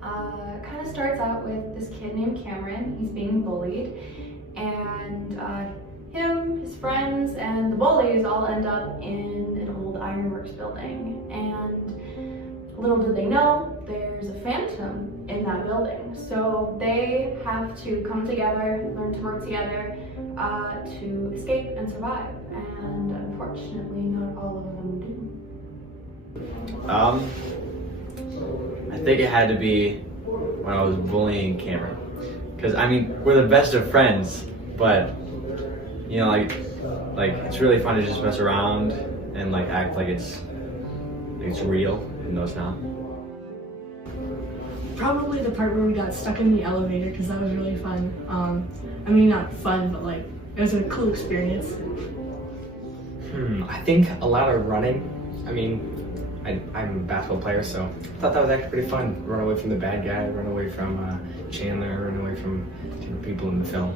kind of starts out with this kid named Cameron. He's being bullied, and him, his friends, and the bullies all end up in an old ironworks building. And little did they know, there's a phantom in that building. So they have to come together, learn to work together to escape and survive. And unfortunately, not all of them do. I think it had to be when I was bullying Cameron. Because I mean, we're the best of friends, but you know, like it's really fun to just mess around and like act like it's real, even though it's not. Probably the part where we got stuck in the elevator, because that was really fun. I mean, not fun, but like it was a cool experience. I think a lot of running. I mean, I'm a basketball player, so I thought that was actually pretty fun. Run away from the bad guy, run away from Chandler, run away from different people in the film.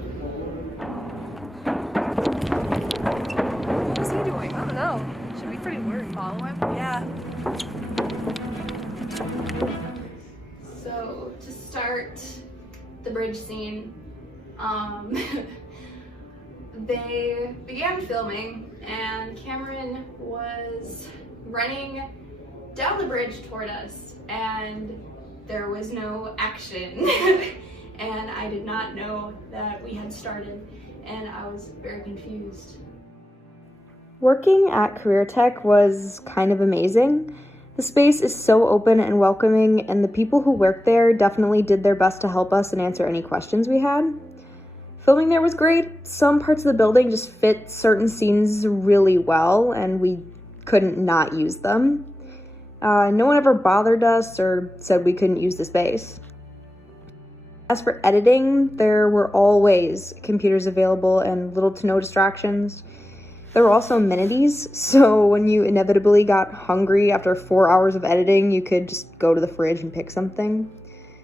What was he doing? I don't know. Should be pretty worried. Follow him? Yeah. So to start the bridge scene, they began filming and Cameron was running down the bridge toward us and there was no action. And I did not know that we had started and I was very confused. Working at Career Tech was kind of amazing. The space is so open and welcoming, and the people who worked there definitely did their best to help us and answer any questions we had. Filming there was great. Some parts of the building just fit certain scenes really well, and we couldn't not use them. No one ever bothered us or said we couldn't use the space. As for editing, there were always computers available and little to no distractions. There were also amenities, so when you inevitably got hungry after 4 hours of editing, you could just go to the fridge and pick something.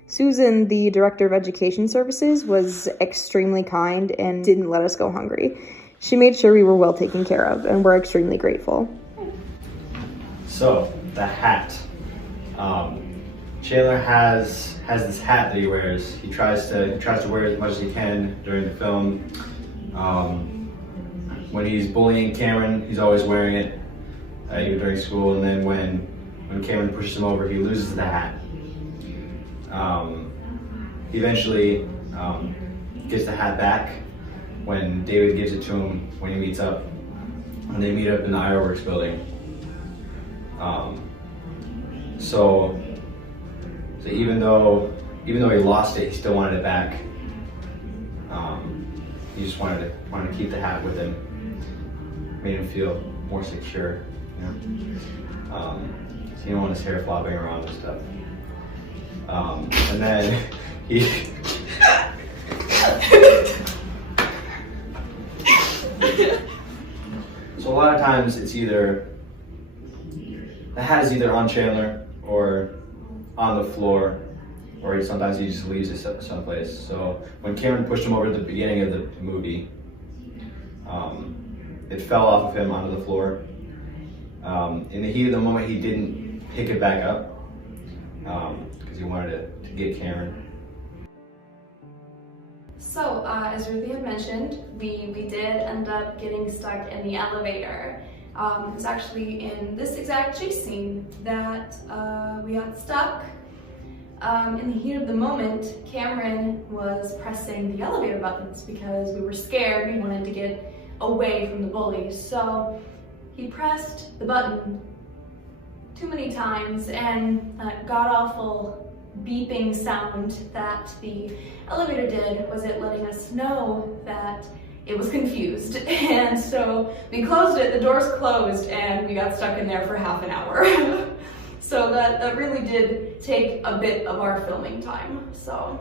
Susan, the director of education services, was extremely kind and didn't let us go hungry. She made sure we were well taken care of, and we're extremely grateful. So, the hat. Chandler has this hat that he wears. He tries to wear it as much as he can during the film. When he's bullying Cameron, he's always wearing it, even during school. And then when Cameron pushes him over, he loses the hat. He eventually gets the hat back when David gives it to him when he meets up. When they meet up in the Ironworks building. So even though he lost it, he still wanted it back. He just wanted to keep the hat with him. Made him feel more secure, you know. So he didn't want his hair flopping around and stuff. And then he so a lot of times it's either the hat is either on Chandler or on the floor, or sometimes he just leaves it someplace. So when Cameron pushed him over at the beginning of the movie, it fell off of him onto the floor. In the heat of the moment, he didn't pick it back up because he wanted to get Cameron. So, as Ruthie had mentioned, we did end up getting stuck in the elevator. It was actually in this exact chase scene that we got stuck. In the heat of the moment, Cameron was pressing the elevator buttons because we were scared. We wanted to get away from the bullies. So he pressed the button too many times, and that god-awful beeping sound that the elevator did was it letting us know that it was confused. And so we closed it, the doors closed, and we got stuck in there for half an hour. So that really did take a bit of our filming time. So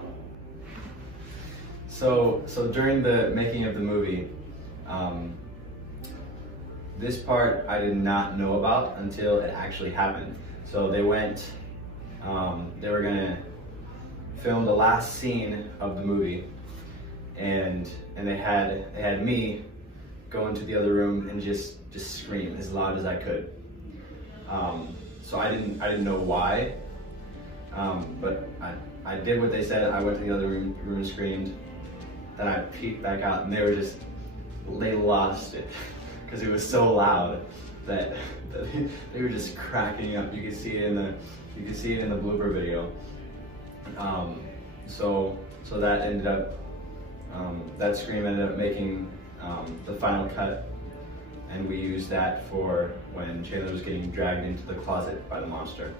during the making of the movie, this part I did not know about until it actually happened. So they were gonna film the last scene of the movie, and they had me go into the other room and just scream as loud as I could. So I didn't know why. But I did what they said. I went to the other room and screamed. Then I peeked back out, and they lost it because it was so loud that they were just cracking up. You could see it in the blooper video. So that ended up that scream ended up making the final cut, and we used that for when Chandler was getting dragged into the closet by the monster.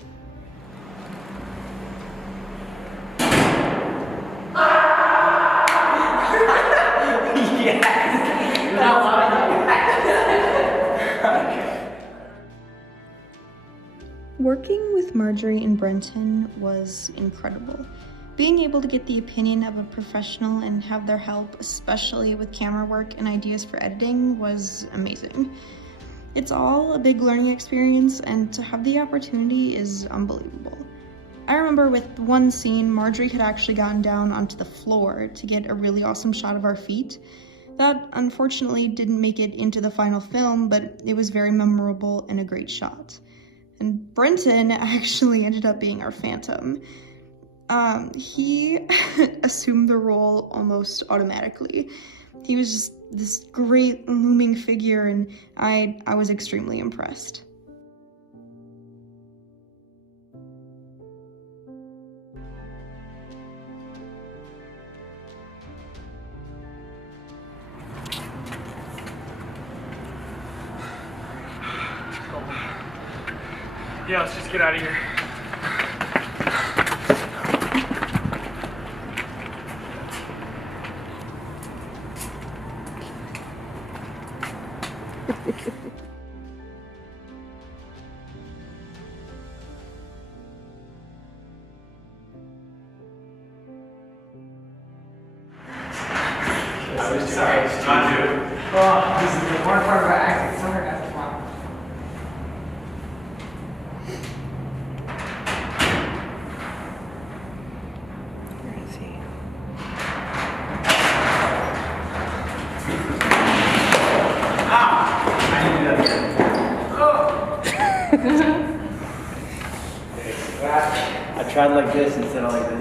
Working with Marjorie and Brenton was incredible. Being able to get the opinion of a professional and have their help, especially with camera work and ideas for editing, was amazing. It's all a big learning experience, and to have the opportunity is unbelievable. I remember with one scene, Marjorie had actually gotten down onto the floor to get a really awesome shot of our feet. That unfortunately didn't make it into the final film, but it was very memorable and a great shot. And Brenton actually ended up being our Phantom. He assumed the role almost automatically. He was just this great looming figure, and I was extremely impressed. Yeah, let's just get out of here. Sorry, it's not you. Oh, this is the one part about acting. Sorry, guys. Come on. Where is he? I tried like this instead of like this.